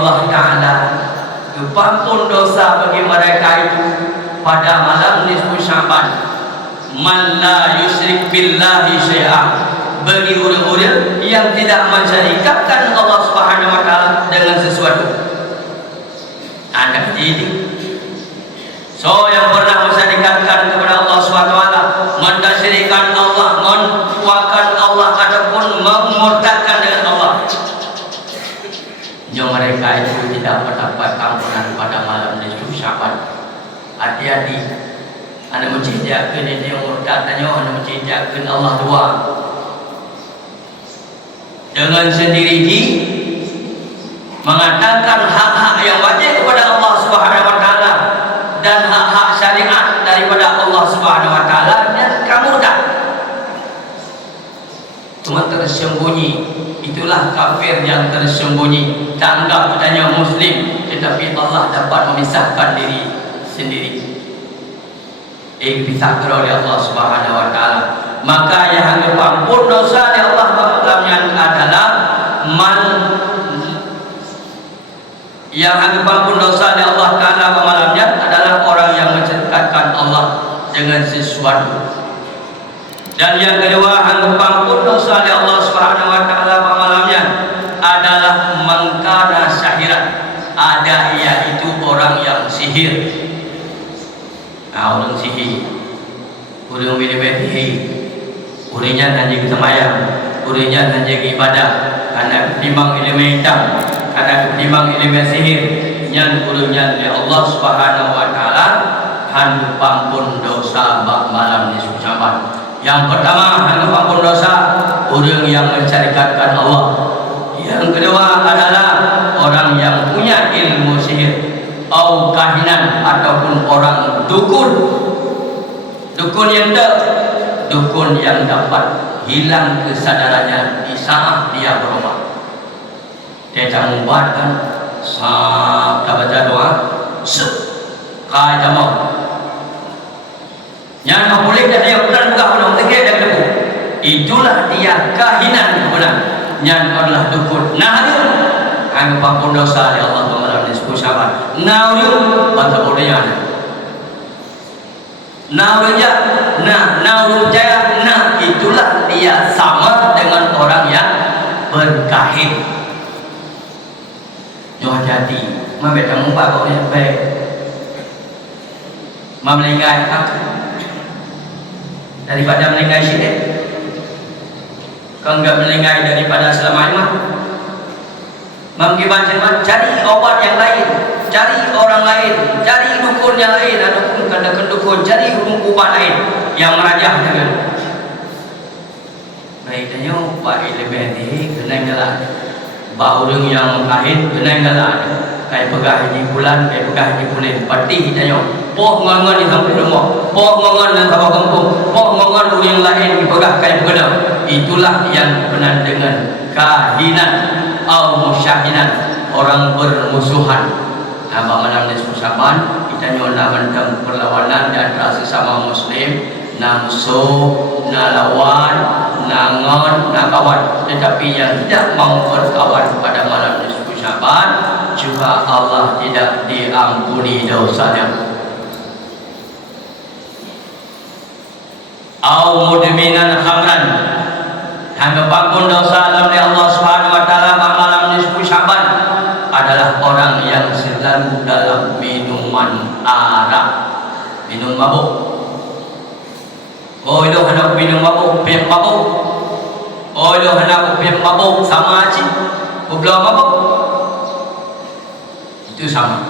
Allah Ta'ala kepampun dosa bagi mereka itu pada malam nisfu Sya'ban. Man la yusyrik billahi syai'an, bagi orang-orang yang tidak mensyarikatkan Allah Subhanahu wa taala dengan sesuatu. Anda jadi so yang pernah mensyarikatkan kepada Allah Subhanahu wa taala, mensyirikkan Allah, menkuatkan Allah ataupun memurtadkan dengan Allah, yang mereka itu tidak mendapat ampunan pada malam nisfu Sya'ban. Hati-hati. Anda mencidakkan ini yang murtad tanya, anda mencidakkan Allah dua. Dengan sendiri mengatakan hak-hak yang wajib kepada Allah Subhanahu wa taala dan hak-hak syariat daripada Allah Subhanahu wa taala, dan kamu tak cuma tersembunyi. Itulah kafir yang tersembunyi, tak anggap katanya muslim, tetapi Allah dapat memisahkan diri sendiri. Dipisahkan oleh Allah Subhanahu wa taala. Maka yang ampun dosa oleh Allah Ta'ala adalah yang ampun dosa oleh Allah Ta'ala malamnya adalah orang yang mensyirikkan Allah dengan sesuatu. Dan yang kedua, ampun dosa oleh Allah Subhanahu wa taala malamnya adalah mengkana syahiran, ada yaitu orang yang sihir. Orang sihir, orang beda-beda, orangnya hanya kesemayam, orangnya hanya ibadah, karena ketimbang ilmu hitam, karena ketimbang ilmu sihir, yang orangnya oleh Allah Subhanahu wa taala hanya pampun dosa bak malam nisfu Sya'ban. Yang pertama, hanya pampun dosa orang yang mensyarikatkan Allah. Yang kedua adalah orang yang punya ilmu sihir atau kahinan, ataupun orang dukun. Dukun yang dapat hilang kesadarannya di saat dia berumah. Dia tak membuatkan tak baca doa kaya jamau yang tak boleh dan dia bulan buka undang tegak dan debu. Itulah dia kahinan bulan yang adalah dukun. Nah itu anggap pun dosa ya Allah Ta'ala nisfu Sya'ban. Now you baca bodohnya. Now itulah dia sama dengan orang yang berkahin. Nyo hati, mabet ang mumpa ko niya baik. Memelingkai aku daripada melingkai syirik. Kau enggak melingkai daripada selamanya. Mengibaratkan cari obat yang lain, cari orang lain, cari dukun yang lain, ataupun kena dukun, cari obat lain yang merajah dengan. Baiknya Pak Ilmu kena ngalah. Orang yang kahin kena ngalah. Kayak pegah di bulan, kayak pegah di bulan. Pati tanya, poh ngongon di sampai rumah, poh ngongon dan sabah kampung, poh ngongon yang lain dipegah kayak begitu. Itulah yang benar dengan kahinan atau musyahinan, orang bermusuhan. Apa malam nisfu Sya'ban kita nyola mendam perlawanan di antara sesama muslim, na musuh, na lawan, na ngon, na kawan. Tetapi yang tidak mau berkawan pada malam nisfu Sya'ban juga Allah tidak diampuni dosanya. Au mudminan khamran, anggap pun dosa oleh Allah Subhanahu wa taala malam nisfu Sya'ban adalah orang yang selalu dalam minuman arak, minum mabuk. Oh itu hendak minum mabuk, pem mabuk. Oh itu hendak pem mabuk sama aja, belum mabuk. Itu sama.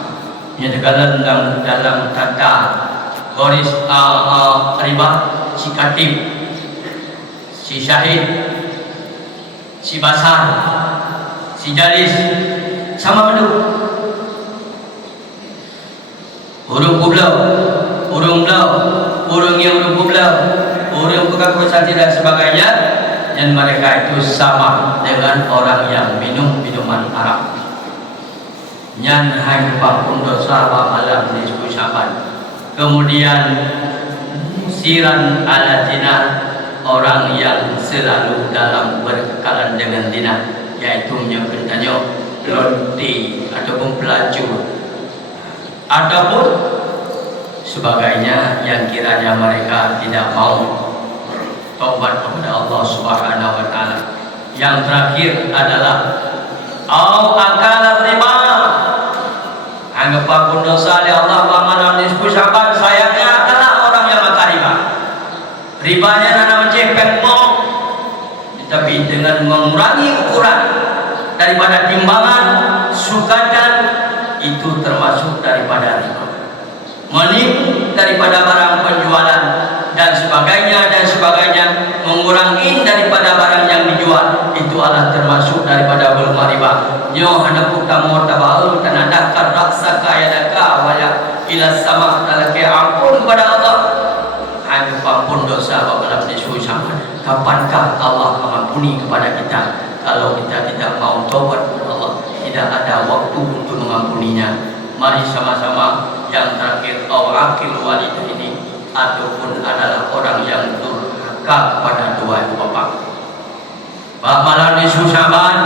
Yang dalam tata garis riba, si katib, si syahid, si basar, si jalis, sama betul. Urung kublau, urung blau, urung yang urung kublau, urung kekakusan dan sebagainya, dan mereka itu sama dengan orang yang minum minuman arak. Nyan hai pun dosa malam nisfu Sya'ban. Kemudian siran ala zina, orang yang selalu dalam berkekalan dengan zina, yaitu menyebutkannya lonti ataupun pelacur ataupun sebagainya yang kiranya mereka tidak mau taubat kepada Allah Subhanahu wa taala. Yang terakhir adalah au akala riba. Anggap pun dosa oleh Allah pamalan disebut sahabat sayangnya adalah orang yang makan riba. Ribanya nana mencepet mau, tapi dengan mengurangi ukuran daripada timbangan sukatan itu termasuk daripada riba. Menipu daripada barang penjualan dan sebagainya, mengurangi daripada barang yang dijual itu adalah termasuk daripada golongan riba. Yo hadapu tamu tabaul tanadakar raksaka yadaka wala ila sama talaki ampun kepada Allah. Hanya ampun dosa dalam disuruh sama. Kapankah Allah mengampuni kepada kita kalau kita tidak mau taubat kepada Allah? Tidak ada waktu untuk mengampuninya. Mari sama-sama yang terakhir awakil walidaini ataupun adalah orang yang durhaka kepada dua ibu bapa. Malam di Susaban,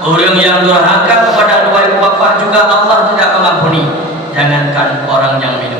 orang yang durhaka kepada dua ibu bapa juga Allah tidak mengampuni. Jangankan orang yang minum